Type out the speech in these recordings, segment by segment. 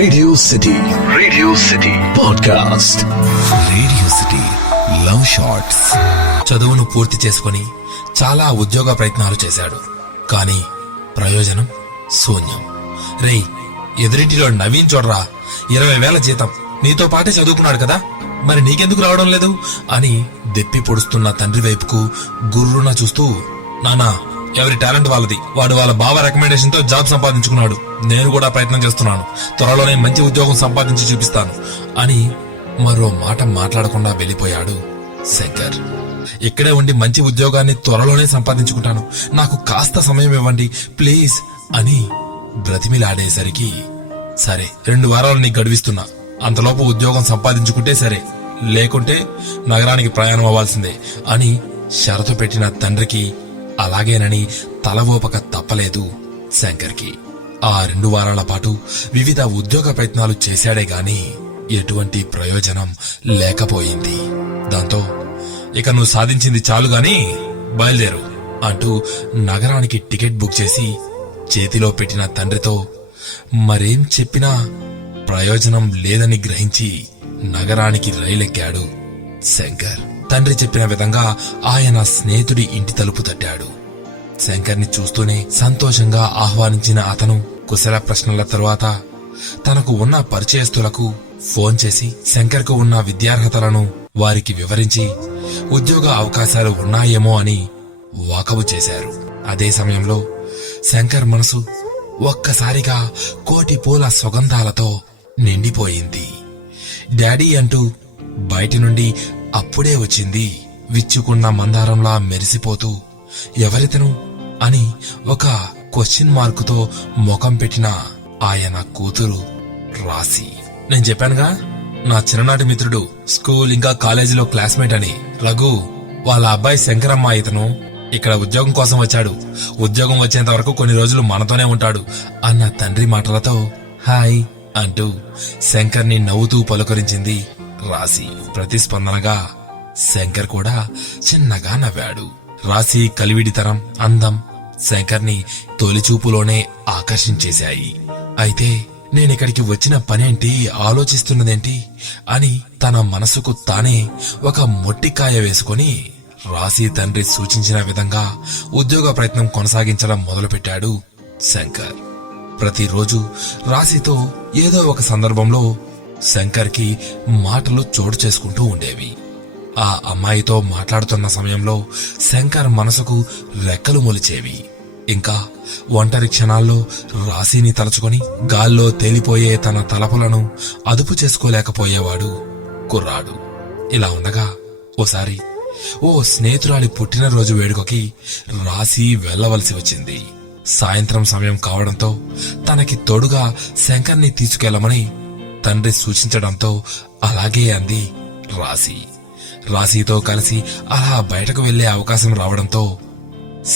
Radio city podcast. Radio city love shots. చదువును పూర్తి చేసుకుని చాలా ఉద్యోగ ప్రయత్నాలు చేశాడు. కానీ ప్రయోజనం శూన్యం. రేయ్, ఎదురింటిలో నవీన్ చూడరా, 20,000 జీతం, నీతో పాటే చదువుకున్నాడు కదా, మరి నీకెందుకు రావడం లేదు అని దెప్పి పొడుస్తున్న తండ్రి వైపుకు గుర్రున చూస్తూ, నానా, ఎవరి టాలెంట్ వాళ్ళది, వాడు వాళ్ళ బావ రికమెండేషన్ తో జాబ్ సంపాదించుకున్నాడు, నేను కూడా ప్రయత్నం చేస్తున్నాను, త్వరలోనే మంచి ఉద్యోగం సంపాదించి చూపిస్తాను అని మరో మాట మాట్లాడకుండా వెళ్లిపోయాడు శంకర్. ఇక్కడే ఉండి మంచి ఉద్యోగాన్ని త్వరలోనే సంపాదించుకుంటాను, నాకు కాస్త సమయం ఇవ్వండి ప్లీజ్ అని బ్రతిమిలాడేసరికి, సరే 2 వారాలు నీకు గడువిస్తున్నా, అంతలోపు ఉద్యోగం సంపాదించుకుంటే సరే, లేకుంటే నగరానికి ప్రయాణం అవ్వాల్సిందే అని షరతు పెట్టిన తండ్రికి అలాగేనని తలవోపక తప్పలేదు శంకర్కి. ఆ 2 వారాల పాటు వివిధ ఉద్యోగ ప్రయత్నాలు చేశాడే గాని ఎటువంటి ప్రయోజనం లేకపోయింది. దాంతో ఇక నువ్వు సాధించింది చాలు గాని బయలుదేరు అంటూ నగరానికి టికెట్ బుక్ చేసి చేతిలో పెట్టిన తండ్రితో మరేం చెప్పినా ప్రయోజనం లేదని గ్రహించి నగరానికి రైలెక్కాడు శంకర్. తండ్రి చెప్పిన విధంగా ఆయన స్నేహితుడి ఇంటి తలుపు తట్టాడు. శంకర్ని చూస్తూనే సంతోషంగా ఆహ్వానించిన అతను కుశల ప్రశ్నల తరువాత తనకు ఉన్న పరిచయస్తులకు ఫోన్ చేసి శంకర్కు ఉన్న విద్యార్హతలను వారికి వివరించి ఉద్యోగ అవకాశాలు ఉన్నాయేమో అని వాకబు చేశారు. అదే సమయంలో శంకర్ మనసు ఒక్కసారిగా కోటి పూల సుగంధాలతో నిండిపోయింది. డాడీ అంటూ బయటి నుండి అప్పుడే వచ్చింది విచ్చుకున్న మందారంలా మెరిసిపోతూ, ఎవరితను అని ఒక క్వశ్చన్ మార్కుతో ముఖం పెట్టిన ఆయన కూతురు రాశి. నేను చెప్పానుగా, నా చిన్ననాటి మిత్రుడు, స్కూల్ ఇంకా కాలేజీలో క్లాస్మేట్ అని, రఘు వాళ్ళ అబ్బాయి శంకరమ్మ. ఇతను ఇక్కడ ఉద్యోగం కోసం వచ్చాడు, ఉద్యోగం వచ్చేంత వరకు కొన్ని రోజులు మనతోనే ఉంటాడు అన్న తండ్రి మాటలతో హాయ్ అంటూ శంకర్ని నవ్వుతూ పలుకరించింది రాశి. ప్రతిస్పందనగా శంకర్ కూడా చిన్నగా నవ్వాడు. రాశి కలివిడితనం, అందం శంకర్ని తొలిచూపులోనే ఆకర్షించేశాయి. అయితే నేనిక్కడికి వచ్చిన పనేంటి, ఆలోచిస్తున్నదేంటి అని తన మనసుకు తానే ఒక మొట్టికాయ వేసుకుని రాశి తండ్రి సూచించిన విధంగా ఉద్యోగ ప్రయత్నం కొనసాగించడం మొదలుపెట్టాడు శంకర్. ప్రతిరోజు రాశితో ఏదో ఒక సందర్భంలో శంకర్కి మాటలు చోటు చేసుకుంటూ ఉండేవి. ఆ అమ్మాయితో మాట్లాడుతున్న సమయంలో శంకర్ మనసుకు రెక్కలు మొలిచేవి. ఇంకా ఒంటరి క్షణాల్లో రాశిని తలుచుకొని గాల్లో తేలిపోయే తన తలపులను అదుపు చేసుకోలేకపోయేవాడు కుర్రాడు. ఇలా ఉండగా ఓసారి ఓ స్నేహితురాలి పుట్టినరోజు వేడుకకి రాశి వెళ్లవలసి వచ్చింది. సాయంత్రం సమయం కావడంతో తనకి తోడుగా శంకర్ని తీసుకెళ్లమని తండ్రి సూచించడంతో అలాగే అంది రాశి. రాశితో కలిసి అలా బయటకు వెళ్లే అవకాశం రావడంతో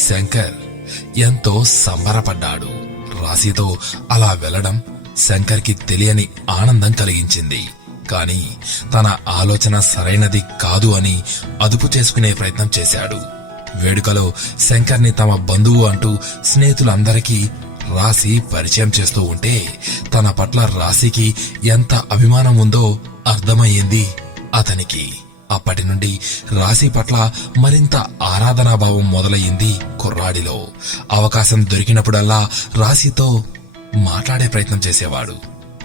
శంకర్ ఎంతో సంబరపడ్డాడు. రాశితో అలా వెళ్లడం శంకర్కి తెలియని ఆనందం కలిగించింది. కాని తన ఆలోచన సరైనది కాదు అని అదుపు చేసుకునే ప్రయత్నం చేశాడు. వేడుకలో శంకర్ని తమ బంధువు అంటూ స్నేహితులందరికీ రాశి పరిచయం చేస్తూ ఉంటే తన పట్ల రాశికి ఎంత అభిమానం ఉందో అర్థమయ్యింది అతనికి. అప్పటి నుండి రాశి పట్ల మరింత ఆరాధనాభావం మొదలయ్యింది కుర్రాడిలో. అవకాశం దొరికినప్పుడల్లా రాశితో మాట్లాడే ప్రయత్నం చేసేవాడు.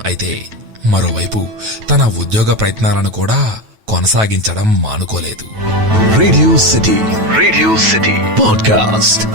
అయితే మరోవైపు తన ఉద్యోగ ప్రయత్నాలను కూడా కొనసాగించడం మానుకోలేదు. Radio city podcast.